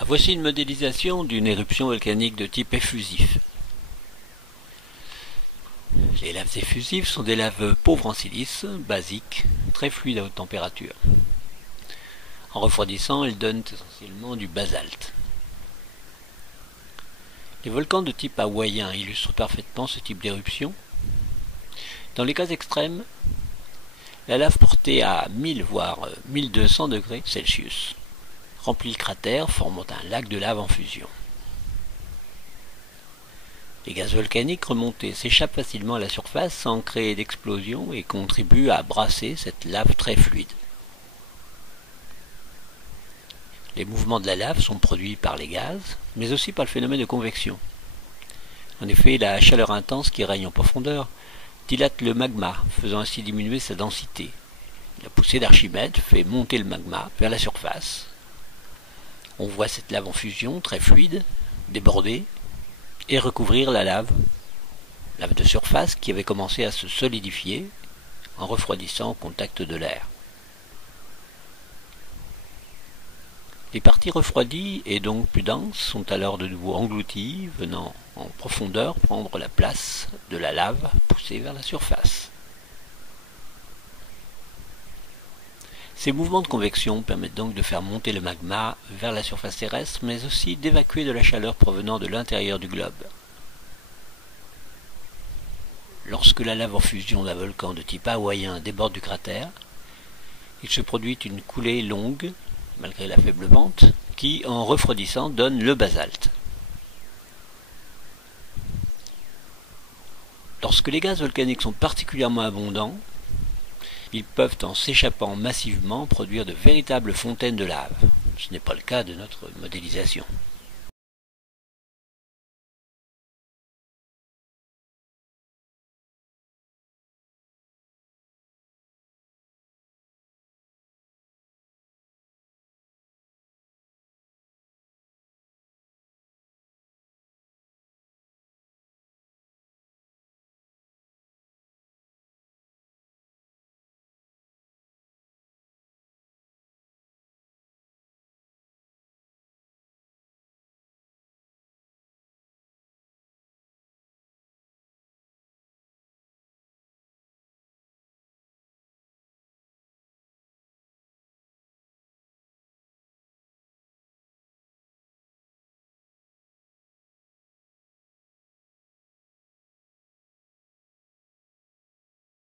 Voici une modélisation d'une éruption volcanique de type effusif. Les laves effusives sont des laves pauvres en silice, basiques, très fluides à haute température. En refroidissant, elles donnent essentiellement du basalte. Les volcans de type hawaïen illustrent parfaitement ce type d'éruption. Dans les cas extrêmes, la lave portée à 1000 voire 1200 degrés Celsius remplit le cratère, formant un lac de lave en fusion. Les gaz volcaniques remontés s'échappent facilement à la surface sans créer d'explosion et contribuent à brasser cette lave très fluide. Les mouvements de la lave sont produits par les gaz, mais aussi par le phénomène de convection. En effet, la chaleur intense qui règne en profondeur dilate le magma, faisant ainsi diminuer sa densité. La poussée d'Archimède fait monter le magma vers la surface. On voit cette lave en fusion, très fluide, déborder et recouvrir la lave de surface qui avait commencé à se solidifier en refroidissant au contact de l'air. Les parties refroidies et donc plus denses sont alors de nouveau englouties, venant en profondeur prendre la place de la lave poussée vers la surface. Ces mouvements de convection permettent donc de faire monter le magma vers la surface terrestre, mais aussi d'évacuer de la chaleur provenant de l'intérieur du globe. Lorsque la lave en fusion d'un volcan de type hawaïen déborde du cratère, il se produit une coulée longue, malgré la faible pente, qui, en refroidissant, donne le basalte. Lorsque les gaz volcaniques sont particulièrement abondants, ils peuvent, en s'échappant massivement, produire de véritables fontaines de lave. Ce n'est pas le cas de notre modélisation.